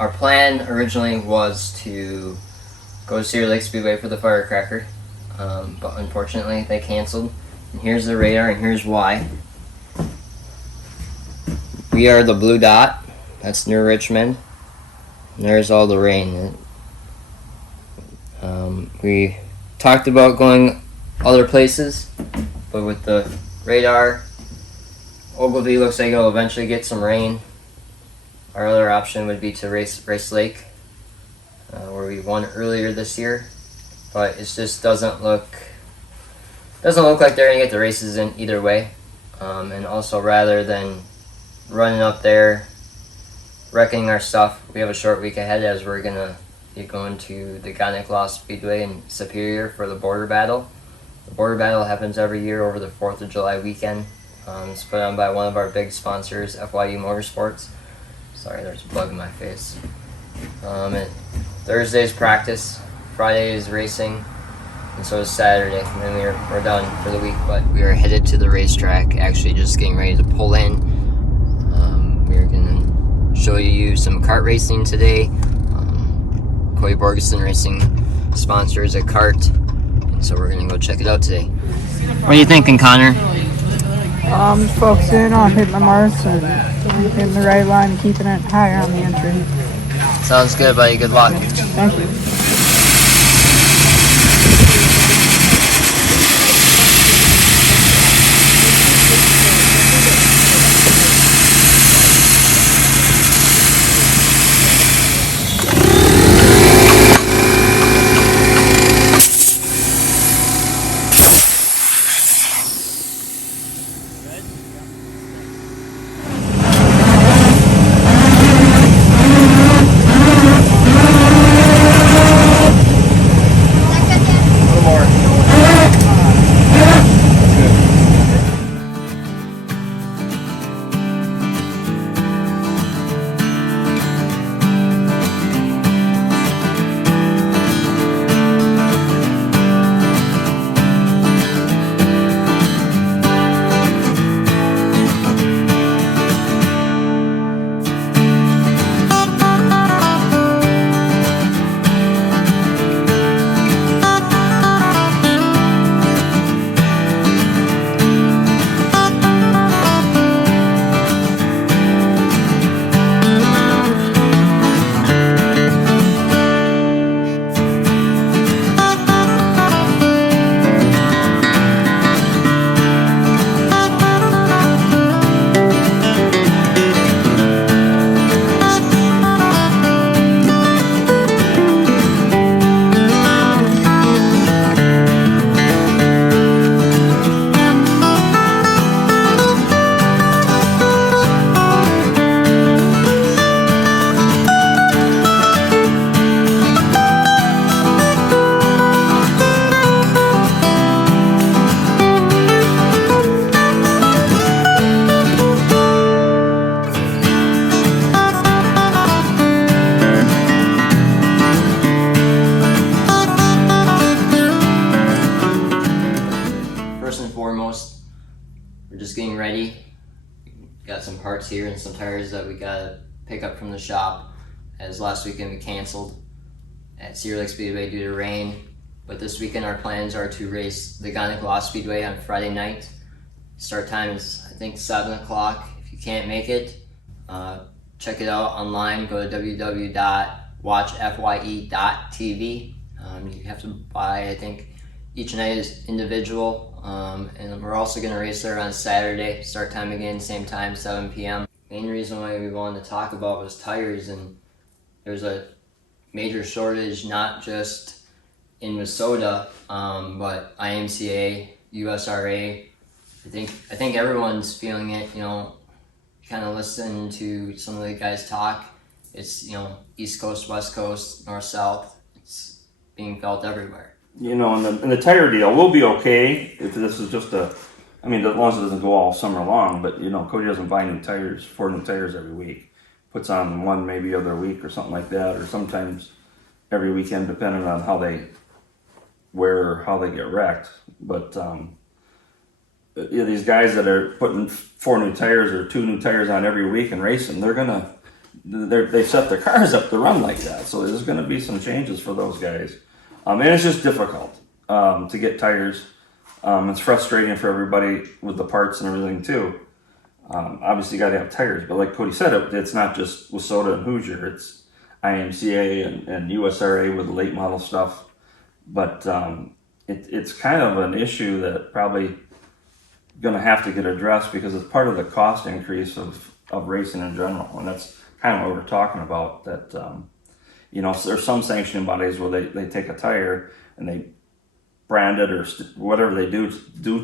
Our plan originally was to go to Cedar Lake Speedway for the firecracker, but unfortunately they canceled. And here's the radar, and here's why. We are the blue dot. That's New Richmond. And there's all the rain. We talked about going other places, but with the radar, Ogilvy looks like it'll eventually get some rain. Our other option would be to race Lake, where we won earlier this year, but it just doesn't look like they're gonna get the races in either way. And also, rather than running up there, wrecking our stuff, we have a short week ahead as we're gonna be going to the Gonick Speedway in Superior for the border battle. The border battle happens every year over the 4th of July weekend. It's put on by one of our big sponsors, FYU Motorsports. Sorry, there's a bug in my face. And Thursday's practice, Friday is racing, and so is Saturday. And then we're done for the week, but we are headed to the racetrack, actually just getting ready to pull in. We're going to show you some kart racing today. Coy Borgeson Racing sponsors a kart, and so we're going to go check it out today. What are you thinking, Connor? I'm just focusing on hitting my marks and hitting the right line and keeping it higher on the entry. Sounds good, buddy. Good luck. Thank you. We're just getting ready. Got some parts here and some tires that we gotta pick up from the shop, as last weekend we canceled at Cedar Lake Speedway due to rain. But this weekend our plans are to race the Gonick Speedway on Friday night. Start time is, I think, 7 o'clock. If you can't make it, check it out online. Go to www.watchfye.tv. You have to buy, I think, each night is individual. And we're also going to race there on Saturday. Start time again, same time, 7 p.m. Main reason why we wanted to talk about was tires, and there's a major shortage, not just in Minnesota, but IMCA, USRA. I think everyone's feeling it. You know, kind of listen to some of the guys talk. It's, you know, East Coast, West Coast, North, South. It's being felt everywhere. You know, and the tire deal will be okay if this is just as long as it doesn't go all summer long. But you know, Cody doesn't buy new tires, 4 new tires every week. Puts on one maybe other week or something like that, or sometimes every weekend, depending on how they wear or how they get wrecked. But these guys that are putting 4 new tires or 2 new tires on every week and racing, they're gonna they set their cars up to run like that. So there's going to be some changes for those guys, and it's just difficult to get tires. It's frustrating for everybody with the parts and everything too. Obviously, you got to have tires, but like Cody said, it's not just Wissota and Hoosier. It's IMCA and USRA with the late model stuff. But it's kind of an issue that probably going to have to get addressed because it's part of the cost increase of racing in general, and that's kind of what we're talking about. That there's some sanctioning bodies where they take a tire and they brand it or whatever they do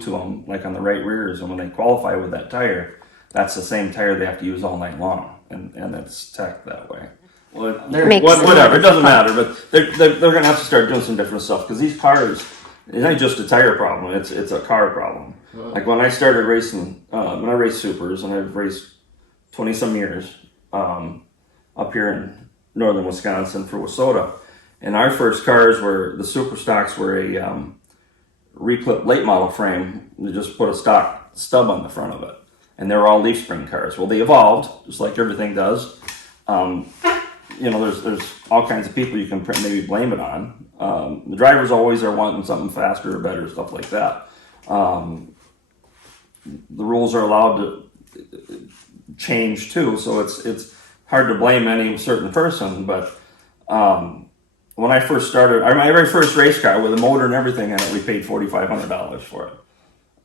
to them, like on the right rears, and when they qualify with that tire, that's the same tire they have to use all night long, and it's tech that way. Well, whatever, it doesn't matter, but they're going to have to start doing some different stuff because these cars, it ain't just a tire problem, it's a car problem. Like when I started racing, when I raced supers, and I've raced 20 some years up here in northern Wisconsin for Wissota, and our first cars were, the super stocks were a reclipped late model frame. They just put a stock stub on the front of it, and they were all leaf spring cars. Well, they evolved, just like everything does. There's all kinds of people you can maybe blame it on. The drivers always are wanting something faster or better, stuff like that. The rules are allowed to change too, so it's hard to blame any certain person. But when I first started, my very first race car with a motor and everything in it, we paid $4,500 for it,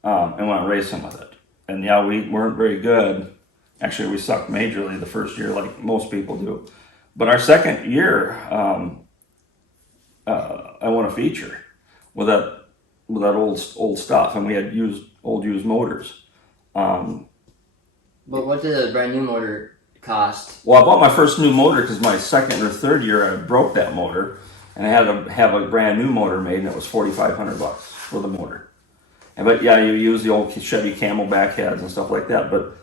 and went racing with it. And yeah, we weren't very good. Actually, we sucked majorly the first year, like most people do. But our second year, I won a feature with that old stuff, and we had used motors. But what did a brand new motor cost? Well, I bought my first new motor because my second or third year I broke that motor, and I had to have a brand new motor made, and it was $4,500 for the motor. But yeah, you use the old Chevy Camelback heads and stuff like that. But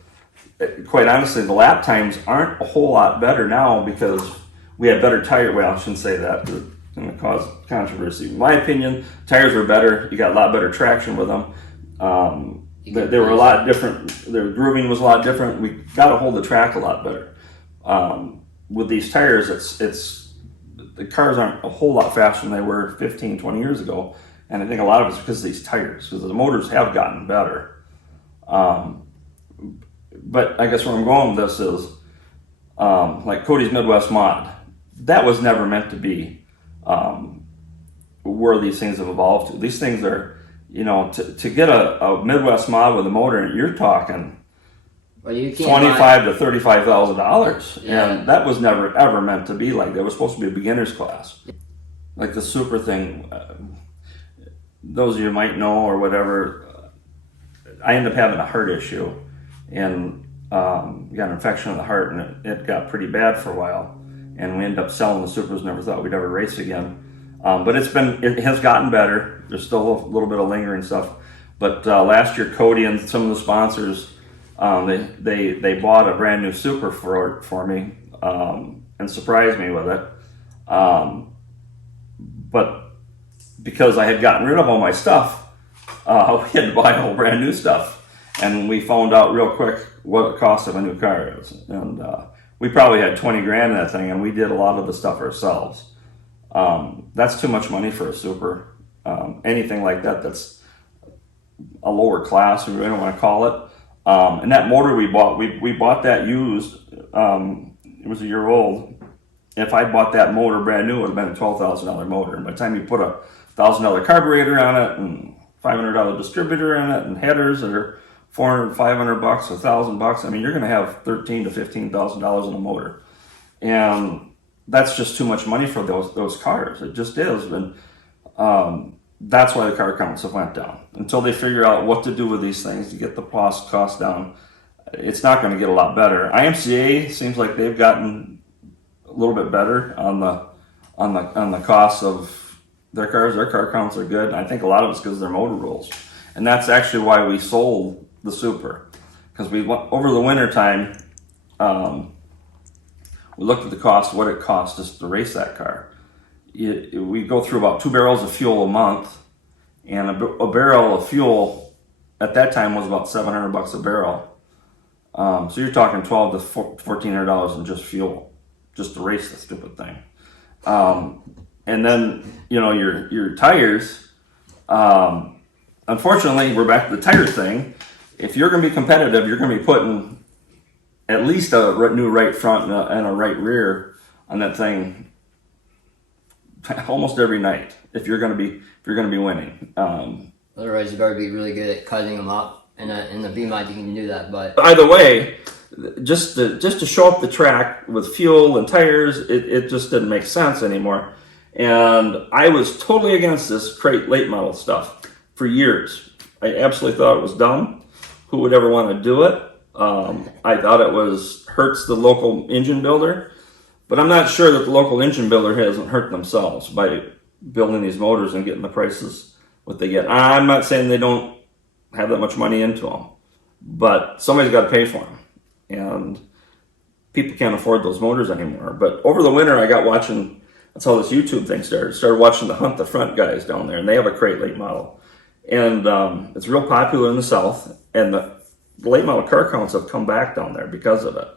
quite honestly, the lap times aren't a whole lot better now because we had better tire. Well, I shouldn't say that, but it's going to cause controversy. In my opinion, tires were better. You got a lot better traction with them. They were a lot different. Their grooving was a lot different. We got to hold the track a lot better. With these tires, it's the cars aren't a whole lot faster than they were 15, 20 years ago. And I think a lot of it's because of these tires, because the motors have gotten better. But I guess where I'm going with this is, like Cody's Midwest Mod, that was never meant to be where these things have evolved to. These things are, to get a Midwest Mod with a motor, you're talking $25,000 to $35,000, and that was never ever meant to be like that. It was supposed to be a beginner's class, like the super thing. Those of you might know or whatever, I ended up having a heart issue and got an infection of the heart, and it got pretty bad for a while, and we ended up selling the supers. Never thought we'd ever race again, but it has gotten better. There's still a little bit of lingering stuff, but last year Cody and some of the sponsors, they bought a brand new super for me and surprised me with it, but because I had gotten rid of all my stuff, we had to buy all brand new stuff. And we found out real quick what the cost of a new car is. And we probably had 20 grand in that thing, and we did a lot of the stuff ourselves. That's too much money for a super. Anything like that's a lower class, we don't want to call it. And that motor we bought that used. It was a year old. If I bought that motor brand new, it would have been a $12,000 motor. And by the time you put a $1,000 carburetor on it and $500 distributor in it and headers that are $400, $500, $1,000, I mean, you're going to have $13,000 to $15,000 in a motor, and that's just too much money for those cars. It just is, and that's why the car counts have went down until they figure out what to do with these things to get the cost down. It's not going to get a lot better. IMCA seems like they've gotten a little bit better on the cost of their cars. Their car counts are good, and I think a lot of it's because of their motor rules. And that's actually why we sold the super, because we went over the winter time. We looked at the cost, what it cost us to race that car. We go through about 2 barrels of fuel a month, and a barrel of fuel at that time was about $700 a barrel. So you're talking $1,200 to $1,400 in just fuel, just to race the stupid thing. And then, you know, your tires, unfortunately, we're back to the tire thing. If you're going to be competitive, you're going to be putting at least a new right front and a right rear on that thing almost every night if you're going to be winning. Otherwise, you better be really good at cutting them up. And in the B mod, you can do that. But either way, just to show up the track with fuel and tires, it just didn't make sense anymore. And I was totally against this crate late model stuff for years. I absolutely thought it was dumb. Who would ever want to do it? I thought it hurts the local engine builder, but I'm not sure that the local engine builder hasn't hurt themselves by building these motors and getting the prices what they get. I'm not saying they don't have that much money into them, but somebody's got to pay for them, and people can't afford those motors anymore. But over the winter, I got watching. That's how this YouTube thing started. Started watching the Hunt the Front guys down there, and they have a crate late model, and it's real popular in the South, and the late model car counts have come back down there because of it.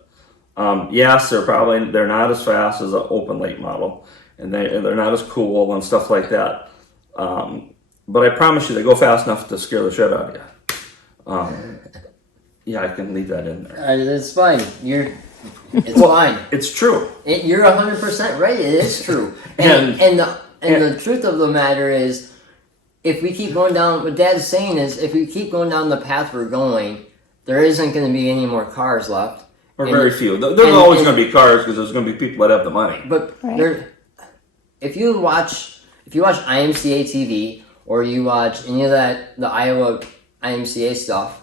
Yes, they're not as fast as an open late model, and they're not as cool and stuff like that. But I promise you, they go fast enough to scare the shit out of you. Yeah, I can leave that in there. it's fine. It's fine. It's true. You're 100% right. It is true. And the truth of the matter is, if we keep going down, what Dad's saying is, if we keep going down the path we're going, there isn't going to be any more cars left. Or very few. There's always going to be cars because there's going to be people that have the money. But if you watch IMCA TV or you watch any of the Iowa IMCA stuff,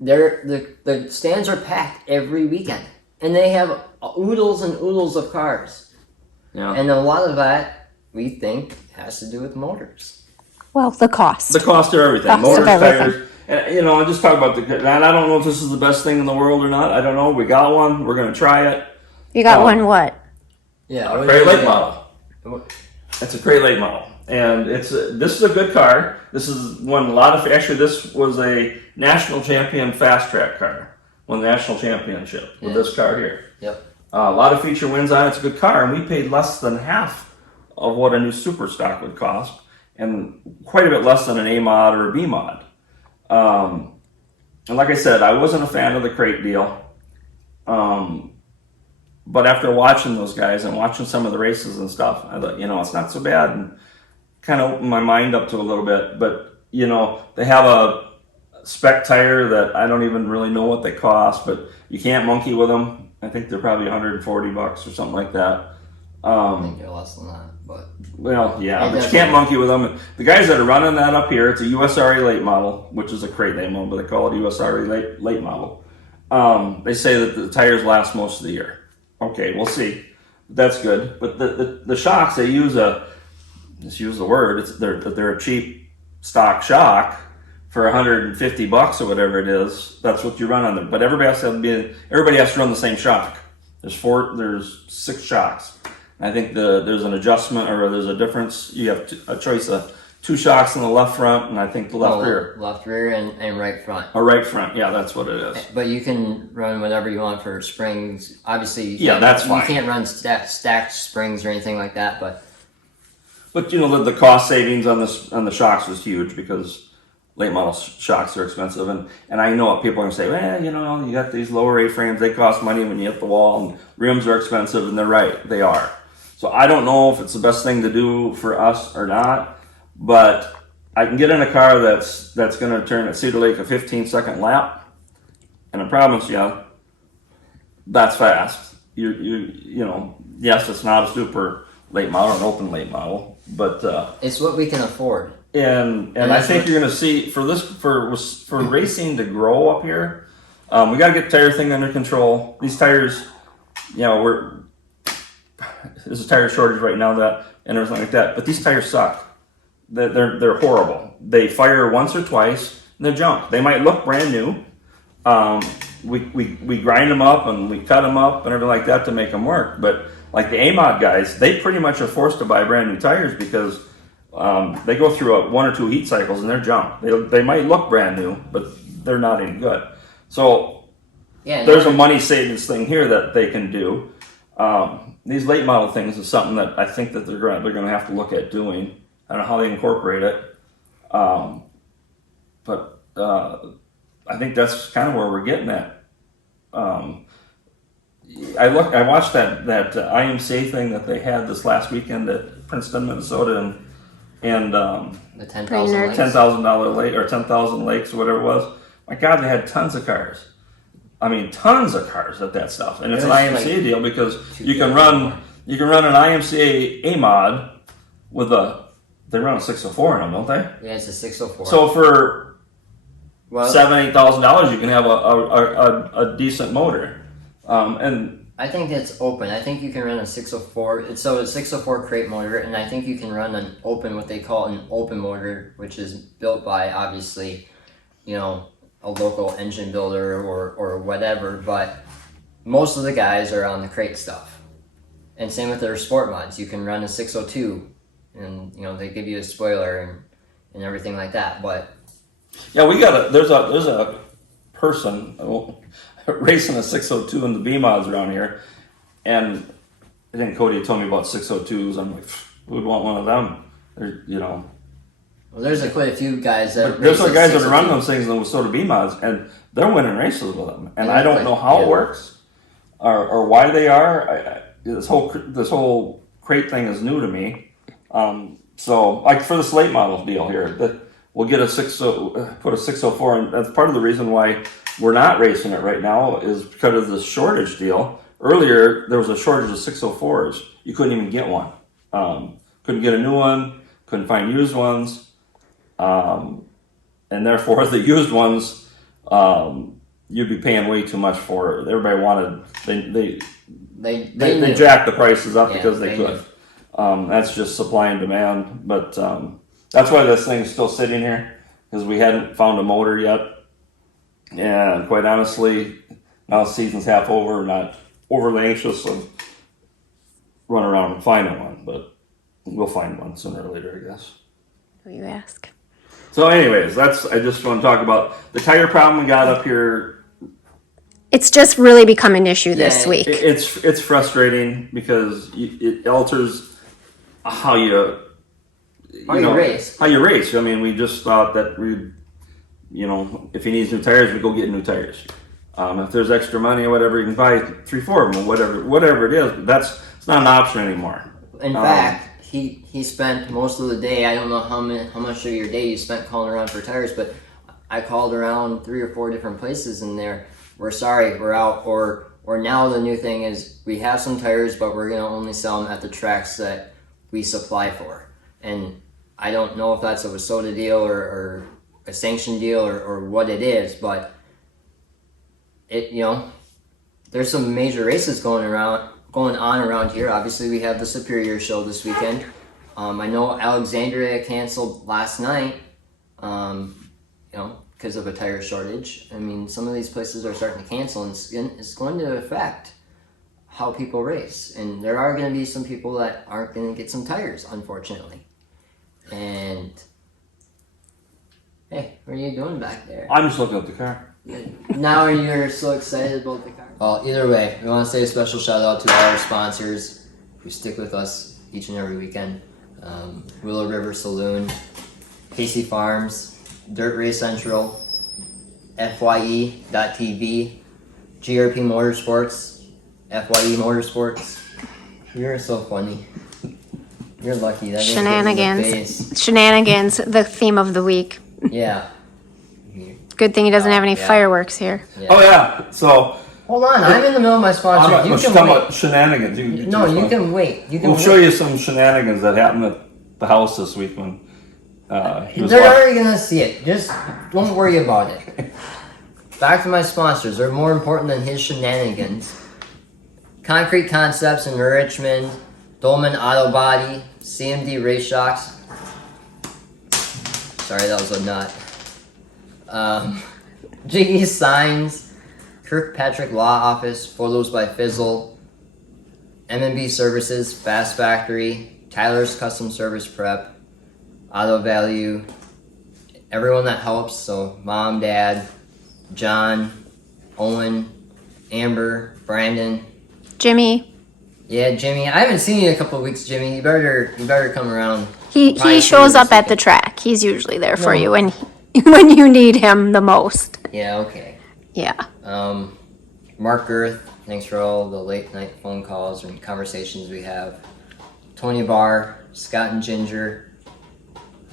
the stands are packed every weekend, and they have oodles and oodles of cars. Yeah. And a lot of that we think has to do with motors. Well, the cost. The cost of everything. Cost Motors, of everything. tires. And, you know, I just talk about and I don't know if this is the best thing in the world or not. I don't know. We got one. We're going to try it. You got one what? Yeah, A crate late model. It's a crate late model. And this is a good car. This is this was a national champion fast track car. Won the national championship with this car here. Yep. A lot of feature wins on it. It's a good car. And we paid less than half of what a new super stock would cost. And quite a bit less than an A mod or a B mod. And like I said, I wasn't a fan of the crate deal. But after watching those guys and watching some of the races and stuff, I thought, you know, it's not so bad, and kind of opened my mind up to a little bit. But, you know, they have a spec tire that I don't even really know what they cost, but you can't monkey with them. I think they're probably $140 or something like that. I think they're less than that, but Well, yeah, but you can't monkey with them. The guys that are running that up here, it's a USRA late model, which is a crate late model, but they call it USRA late model. They say that the tires last most of the year. Okay, we'll see. That's good. But the shocks, they use just use the word, they're a cheap stock shock for $150 or whatever it is. That's what you run on them. But everybody has to run the same shock. There's 6 shocks. I think there's an adjustment, or there's a difference. You have a choice of 2 shocks in the left front, and I think the left rear. Left rear and right front. A right front, yeah, that's what it is. But you can run whatever you want for springs. Obviously, that's fine. You can't run stacked springs or anything like that. But you know, the cost savings on the shocks was huge because late model shocks are expensive, and I know people are gonna say, well, you know, you got these lower A-frames, they cost money when you hit the wall, and rims are expensive, and they're right, they are. So I don't know if it's the best thing to do for us or not, but I can get in a car that's going to turn at Cedar Lake a 15-second lap, and I promise you, that's fast. You know, yes, it's not a super late model, an open late model, but it's what we can afford. And I think you're going to see for racing to grow up here, we got to get the tire thing under control. These tires, you know, there's a tire shortage right now and everything like that. But these tires suck. They're horrible. They fire once or twice and they're junk. They might look brand new. We grind them up and we cut them up and everything like that to make them work. But like the A-mod guys, they pretty much are forced to buy brand new tires because they go through 1 or 2 heat cycles and they're junk. They might look brand new, but they're not any good. So Yeah, there's a money savings thing here that they can do. These late model things is something that I think that they're going to have to look at doing. I don't know how they incorporate it, but I think that's kind of where we're getting at. I watched that IMCA thing that they had this last weekend at Princeton, Minnesota, and the $10,000 $10,000 lake or 10,000 lakes or whatever it was. My God, they had tons of cars. I mean, tons of cars at that stuff, and it's an IMCA deal because you can run an IMCA A mod with they run a 604 in them, don't they? Yeah, it's a 604. So for $7,000-8,000, you can have a decent motor, and I think it's open. I think you can run a 604. It's a 604 crate motor, and I think you can run an open, what they call an open motor, which is built by obviously, a local engine builder or whatever. But most of the guys are on the crate stuff, and same with their sport mods. You can run a 602, and they give you a spoiler and everything like that. But yeah, there's a person racing a 602 in the B mods around here, and I think Cody told me about 602s. I'm like, who would want one of them? Well, there's quite a few guys that there's some guys that are running those things in the Minnesota B mods, and they're winning races with them. And I don't know how it works or why they are. This whole crate thing is new to me. So like for the slate model deal here, that we'll get put a 604, and that's part of the reason why we're not racing it right now is because of the shortage deal. Earlier, there was a shortage of 604s. You couldn't even get one. Couldn't get a new one. Couldn't find used ones. And therefore, the used ones, you'd be paying way too much for. Everybody wanted they jacked the prices up because they could. That's just supply and demand. But that's why this thing is still sitting here, because we hadn't found a motor yet. And quite honestly, now the season's half over. We're not overly anxious to run around and find one, but we'll find one sooner or later, I guess. Who you ask? So anyways, I just want to talk about the tire problem we got up here. It's just really become an issue this week. It's frustrating because it alters how you race. How you race. I mean, we just thought that if he needs new tires, we go get new tires. If there's extra money or whatever, you can buy 3-4 of them or whatever it is. But it's not an option anymore. In fact, he spent most of the day. I don't know how much of your day you spent calling around for tires, but I called around 3 or 4 different places, and we're sorry, we're out. Or now the new thing is we have some tires, but we're gonna only sell them at the tracks that we supply for. And I don't know if that's a WSOTA deal or a sanction deal or what it is, but there's some major races going on around here. Obviously, we have the Superior Show this weekend. I know Alexandria canceled last night, because of a tire shortage. I mean, some of these places are starting to cancel, and it's going to affect how people race. And there are going to be some people that aren't going to get some tires, unfortunately. And hey, what are you doing back there? I'm just looking at the car. Now you're so excited about the car. Well, either way, we want to say a special shout out to all our sponsors who stick with us each and every weekend. Willow River Saloon, Casey Farms, Dirt Race Central, FYE.TV, GRP Motorsports, FYE Motorsports. You're so funny. You're lucky. That Shenanigans. Shenanigans, the theme of the week. Yeah. Good thing he doesn't have any Yeah. fireworks here. Yeah. Oh yeah, so Hold on, I'm in the middle of my sponsor. I'm You talking can wait. about shenanigans. No, you can wait. We'll show you some shenanigans that happened at the house this week when he was They're watching. already gonna see it. Just don't worry about it. Back to my sponsors. They're more important than his shenanigans. Concrete Concepts in Richmond, Dolman Auto Body, CMD Race Shocks. Sorry, that was a nut. Jiggy Signs, Kirkpatrick Law Office, Photos by Fizzle, M&B Services, Fast Factory, Tyler's Custom Service Prep, Auto Value, everyone that helps, so Mom, Dad, John, Owen, Amber, Brandon. Jimmy. Yeah, Jimmy. I haven't seen you in a couple of weeks, Jimmy. You better come around. He Probably shows this up at the weekend. track. He's usually there for No. you when you need him the most. Yeah, okay. Yeah. Mark Girth, thanks for all the late night phone calls and conversations we have. Tony Barr, Scott and Ginger.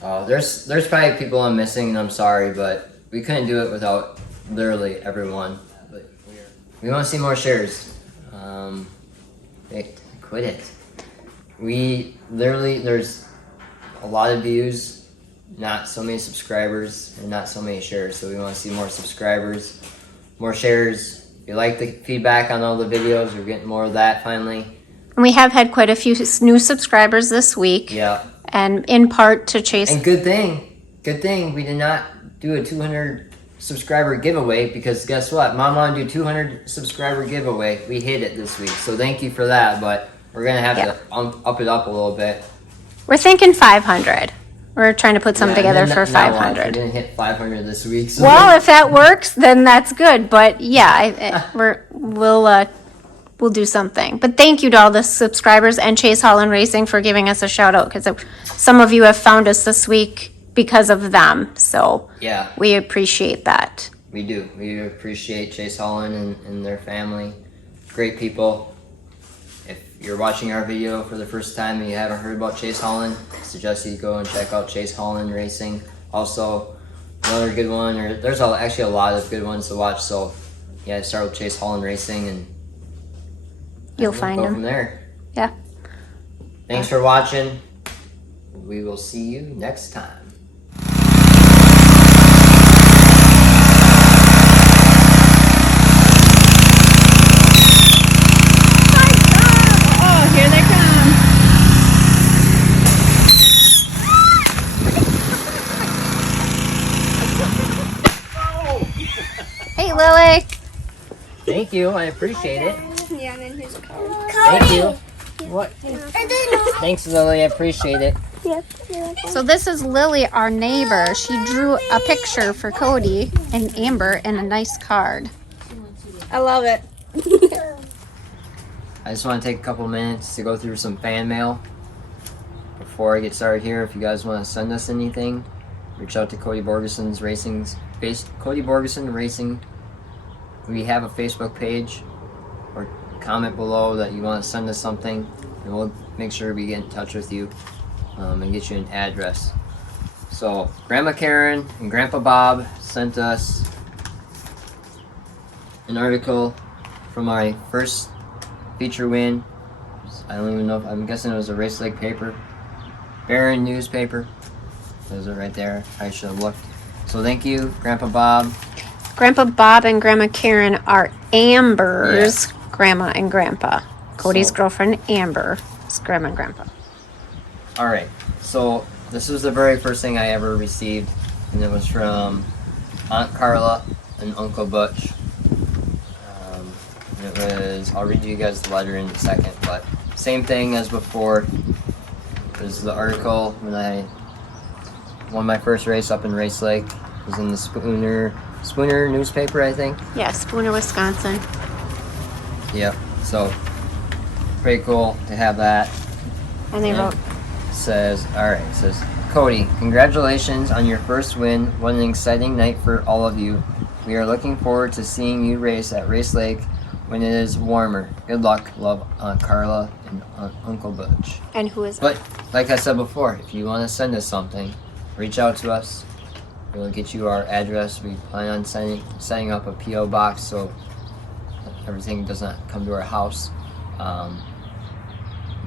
There's probably people I'm missing, and I'm sorry, but we couldn't do it without literally everyone. But we want to see more shares. Hey, quit it. There's a lot of views, not so many subscribers, and not so many shares. So we want to see more subscribers, more shares. If you like the feedback on all the videos, we're getting more of that finally. And we have had quite a few new subscribers this week. Yeah. And in part to Chase. And good thing we did not do a 200 subscriber giveaway, because guess what? Mom wanted to do 200 subscriber giveaway. We hit it this week, so thank you for that. But we're gonna have to up it up a little bit. We're thinking 500. We're trying to put something Yeah, together and for then now watch, 500. We didn't hit 500 this week. So Well, if that works, then that's good. But yeah, we'll do something. But thank you to all the subscribers and Chase Holland Racing for giving us a shout out, because some of you have found us this week because of them. So yeah, we appreciate that. we do. We appreciate Chase Holland and their family. Great people. If you're watching our video for the first time and you haven't heard about Chase Holland, I suggest you go and check out Chase Holland Racing. Also, another good one, there's actually a lot of good ones to watch. So yeah, start with Chase Holland Racing and You'll we'll find go them. from there. Yeah. Thanks for watching. We will see you next time. Oh, here they come. Hey, Lily. Thank you. I appreciate it. Yeah, and then here's a card. Thank you. What? Thanks, Lily. I appreciate it. So this is Lily, our neighbor. She drew a picture for Cody and Amber and a nice card. I love it. I just want to take a couple minutes to go through some fan mail before I get started here. If you guys want to send us anything, reach out to Cody Borgeson's Racing's Cody Borgeson Racing. We have a Facebook page, or comment below that you want to send us something, and we'll make sure we get in touch with you and get you an address. So Grandma Karen and Grandpa Bob sent us an article from my first feature win. I don't even know if, I'm guessing it was a Race Lake paper. Barron newspaper. Those are right there. I should have looked. So thank you, Grandpa Bob. Grandpa Bob and Grandma Karen are Amber's grandma and grandpa. Cody's So- girlfriend Amber is grandma and grandpa. Alright, so this was the very first thing I ever received, and it was from Aunt Carla and Uncle Butch. It was, I'll read you guys the letter in a second, but same thing as before. It was the article when I won my first race up in Race Lake. It was in the Spooner newspaper, I think. Yeah, Spooner, Wisconsin. Yep, so pretty cool to have that. And they wrote, Says, alright, it says, Cody, congratulations on your first win. What an exciting night for all of you. We are looking forward to seeing you race at Race Lake when it is warmer. Good luck. Love, Aunt Carla and Uncle Butch. and who is But, like I said before, if you want to send us something, reach out to us. We'll get you our address. We plan on setting up a P.O. box so everything does not come to our house.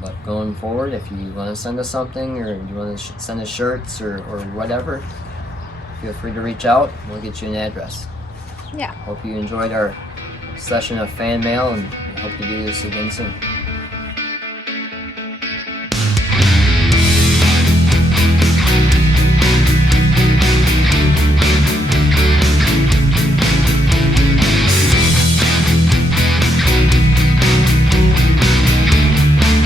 But going forward, if you want to send us something, or you want to send us shirts or whatever, feel free to reach out. We'll get you an address. Yeah. Hope you enjoyed our session of fan mail, and hope to do this again soon.